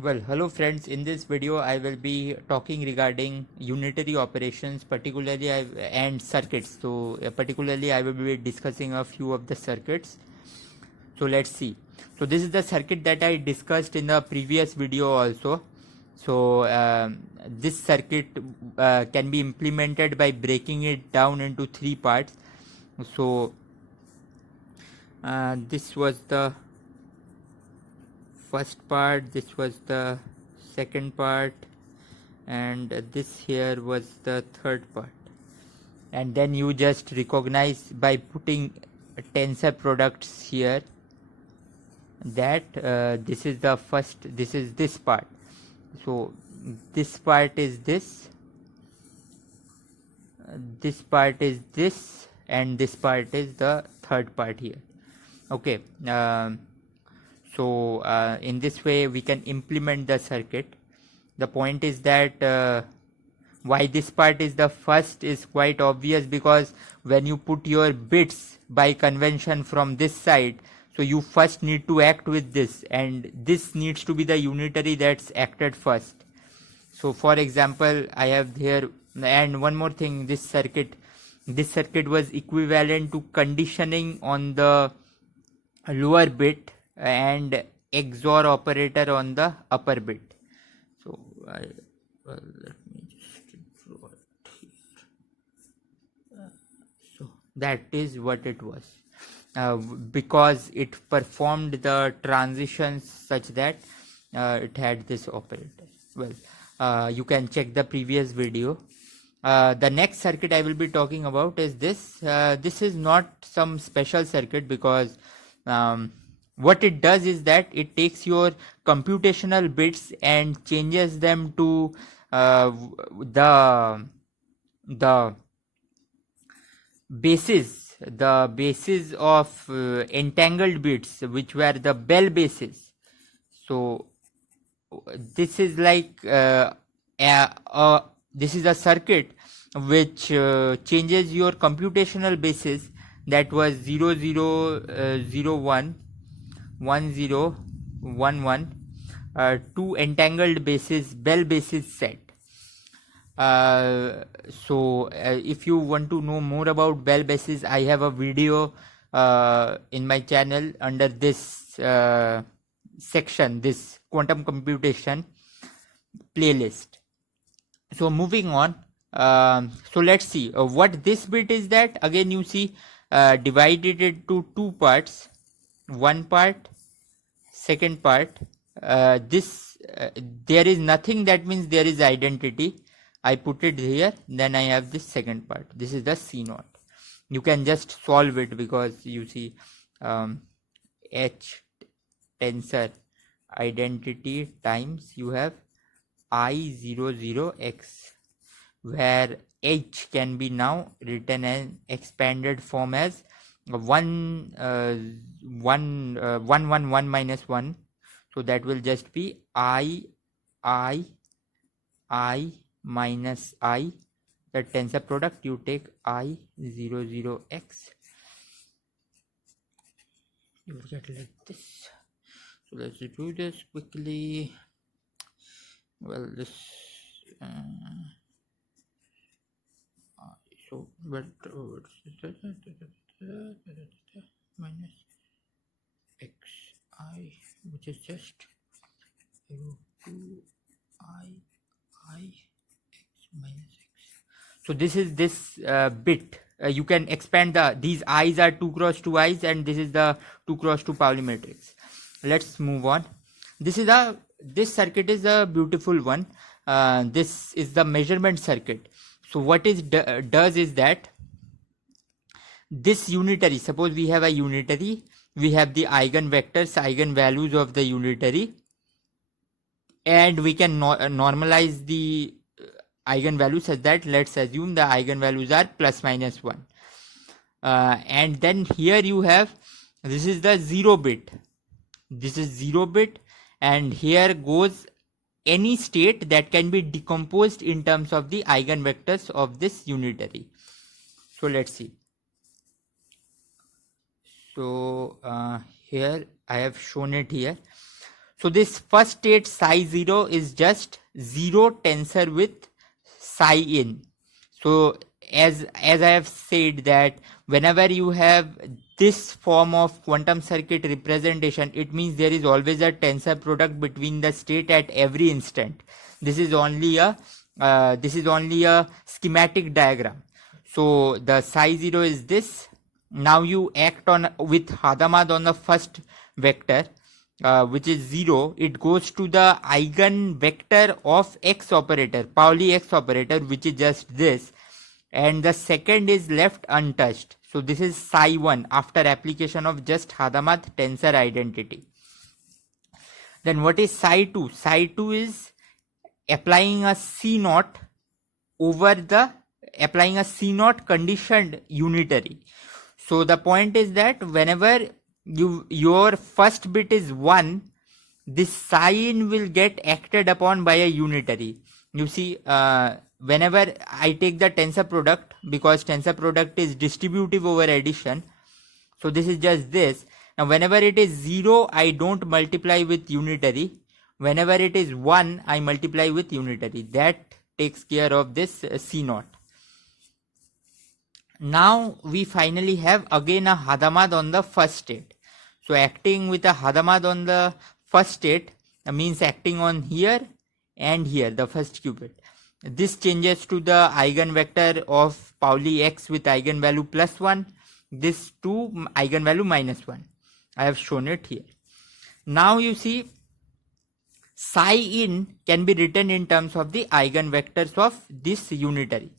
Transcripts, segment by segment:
Well, hello friends. In this video, I will be talking regarding unitary operations, particularly and circuits. So, particularly, I will be discussing a few of the circuits. So, let's see. So, this is the circuit that I discussed in the previous video also. So, this circuit can be implemented by breaking it down into three parts. So, this was the first part, this was the second part, and this here was the third part. And then you just recognize by putting tensor products here that this is the first, this is this part. So this part is this part is this, and this part is the third part here. Okay. So in this way we can implement the circuit. The point is that why this part is the first is quite obvious, because when you put your bits by convention from this side, so you first need to act with this, and this needs to be the unitary that's acted first. So for example, I have here, and one more thing, this circuit was equivalent to conditioning on the lower bit and XOR operator on the upper bit. So let me just draw it here. So that is what it was, because it performed the transitions such that it had this operator. Well, you can check the previous video. The next circuit I will be talking about is this. This is not some special circuit, because what it does is that it takes your computational bits and changes them to the bases of entangled bits, which were the bell bases. So this is like this is a circuit which changes your computational basis, that was 0 0 0 1 1 0 1 1 to entangled bases, bell bases set. If you want to know more about bell bases, I have a video in my channel under this section, this quantum computation playlist. So moving on, so let's see what this bit is. That again you see divided into two parts, one part, second part. There is nothing, that means there is identity. I put it here, then I have this second part. This is the C0. You can just solve it, because you see H tensor identity times you have I00x, where H can be now written in expanded form as 1 minus 1. So that will just be I minus I. The tensor product, you take I00x, you will get like this. So let's do this quickly. Well, this so but minus xi, which is just 2 I x minus x. So this is this bit. You can expand these i's are 2 cross 2 i's, and this is the 2 cross 2 Pauli matrix. Let's move on. This circuit is a beautiful one. This is the measurement circuit. So what it does is that this unitary, suppose we have a unitary, we have the eigenvectors, eigenvalues of the unitary, and we can normalize the eigenvalues such that, let's assume the eigenvalues are plus minus 1. And then here you have, this is the 0 bit. This is 0 bit, and here goes any state that can be decomposed in terms of the eigenvectors of this unitary. So let's see. So here I have shown it here. So this first state psi 0 is just 0 tensor with psi in. So as I have said that whenever you have this form of quantum circuit representation, it means there is always a tensor product between the state at every instant. This is only a schematic diagram. So the psi 0 is this. Now you act on with Hadamard on the first vector, which is 0. It goes to the eigen vector of X operator, Pauli X operator, which is just this, and the second is left untouched. So this is psi 1 after application of just Hadamard tensor identity. Then what is psi 2? Psi 2 is applying a C naught conditioned unitary. So the point is that whenever your first bit is 1, this psi in will get acted upon by a unitary. You see, whenever I take the tensor product, because tensor product is distributive over addition, so this is just this. Now whenever it is 0, I don't multiply with unitary. Whenever it is 1, I multiply with unitary. That takes care of this C naught. Now we finally have again a Hadamard on the first state. So acting with a Hadamard on the first state means acting on here and here, the first qubit. This changes to the eigenvector of Pauli X with eigenvalue +1. This to eigenvalue -1. I have shown it here. Now you see, psi in can be written in terms of the eigenvectors of this unitary.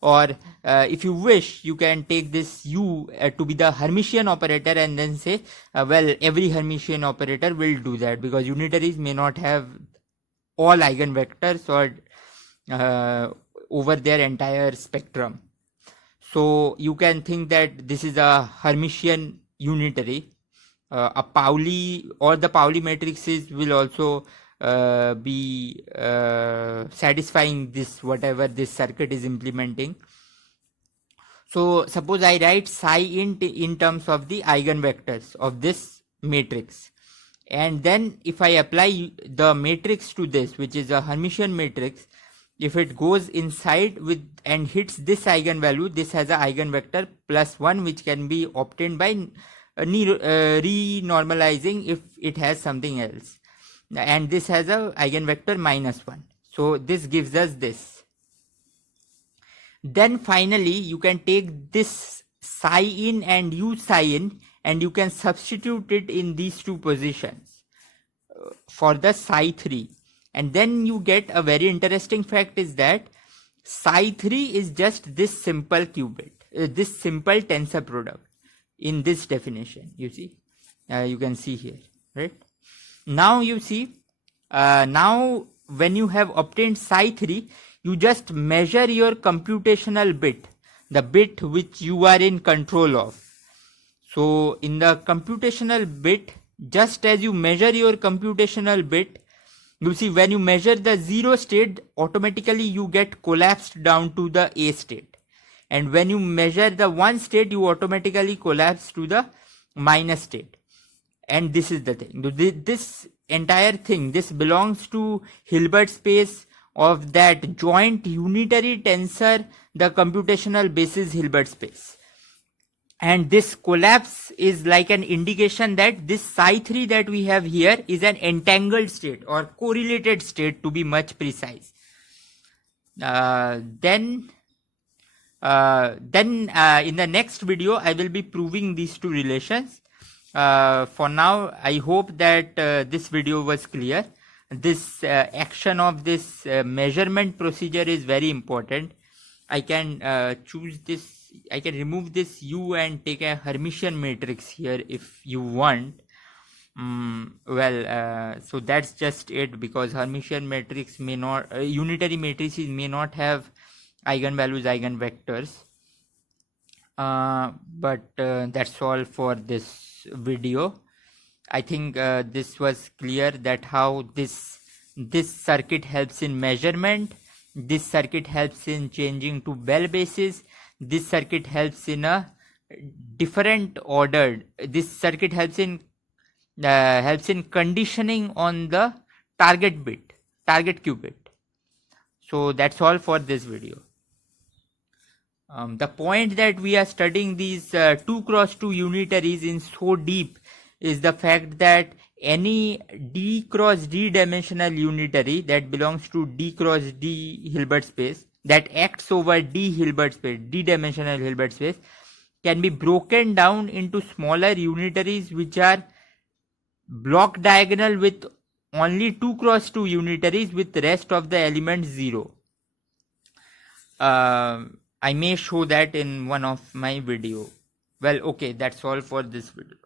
Or if you wish, you can take this U to be the Hermitian operator and then say, well, every Hermitian operator will do that, because unitaries may not have all eigenvectors or over their entire spectrum. So you can think that this is a Hermitian unitary. A Pauli or the Pauli matrices will also be satisfying this, whatever this circuit is implementing. So suppose I write psi int in terms of the eigenvectors of this matrix, and then if I apply the matrix to this, which is a Hermitian matrix, if it goes inside with and hits this eigenvalue, this has a eigenvector +1, which can be obtained by renormalizing if it has something else, and this has a eigenvector -1. So this gives us this. Then finally you can take this psi in and use psi in, and you can substitute it in these two positions for the psi 3, and then you get a very interesting fact, is that psi 3 is just this simple qubit, this simple tensor product in this definition. You see, you can see here, right? Now you see, now when you have obtained psi 3, you just measure your computational bit, the bit which you are in control of. So in the computational bit, just as you measure your computational bit, you see, when you measure the 0 state, automatically you get collapsed down to the A state, and when you measure the 1 state, you automatically collapse to the minus state. And this is the thing, this entire thing, this belongs to Hilbert space of that joint unitary tensor, the computational basis Hilbert space. And this collapse is like an indication that this psi 3 that we have here is an entangled state or correlated state, to be much precise. Then in the next video I will be proving these two relations. For now, I hope that this video was clear. This action of this measurement procedure is very important. I can choose this, I can remove this U and take a Hermitian matrix here if you want. So that's just it, because Hermitian matrix may not, unitary matrices may not have eigenvalues, eigenvectors. But that's all for this video. I think this was clear, that how this circuit helps in measurement, this circuit helps in changing to Bell basis, this circuit helps in a different ordered, this circuit helps in helps in conditioning on the target qubit. So that's all for this video. The point that we are studying these 2 cross 2 unitaries in so deep is the fact that any d cross d dimensional unitary that belongs to d cross d Hilbert space, that acts over d Hilbert space, d dimensional Hilbert space, can be broken down into smaller unitaries which are block diagonal with only 2 cross 2 unitaries with the rest of the elements 0. I may show that in one of my video. Well, okay, that's all for this video.